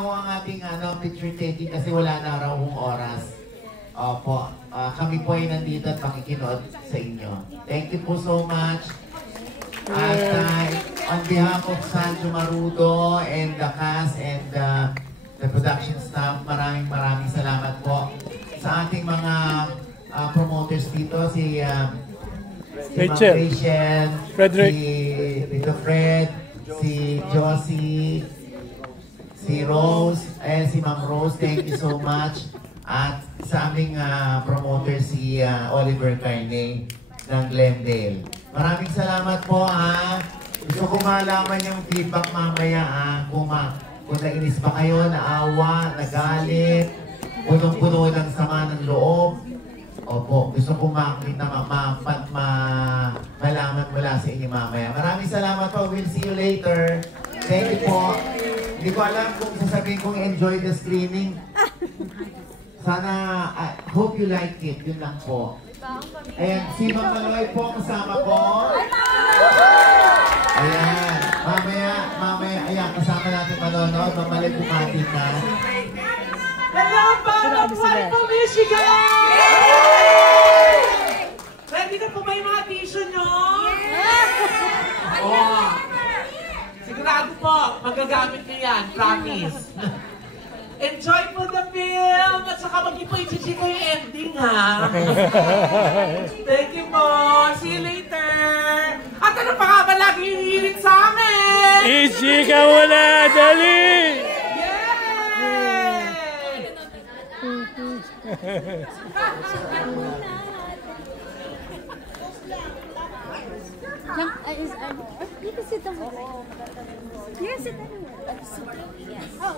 Ako ang ating picture taking kasi wala na raw kong oras. Opo, kami po ay nandito at makikinood sa inyo. Thank you po so much. At on behalf of Sancho Marudo and the cast and the production staff, maraming salamat po sa ating mga promoters dito, si Rachel, Frederick, si Tito Fred, si Josie, si Rose, si Ma'am Rose, thank you so much. At sa aming promoter si Oliver Carney ng Glendale. Maraming salamat po Gusto ko malaman yung feedback mamaya kung nainis ba kayo, naawa, nagalit, punong-puno ng sama ng loob. Opo, gusto ko makita, malaman mula sa inyo mamaya. Maraming salamat po. We'll see you later. Thank you po. Hindi ko alam kung sasabihin kong enjoy the screening. Sana, hope you like it. Yun lang po. Ayan, si Ma'am Maloy po kasama ko. Ayan, mamaya, ayan, kasama natin manonood. Ma'am Maloy, bumati ka. Hello, Bottom One po, Michigan! Ready na po ba yung mga tissue nyo? Oh. Sigurado po, magagamit nyo yan, promise. Enjoy po the film! At saka mag-ipo-ichichi ko yung ending, ha? Thank you po! See you later! At ano pa nga ba lagi hinihirit sa amin? Ichika mo na! Dali! You can sit down. You can sit down. Yes. Oh,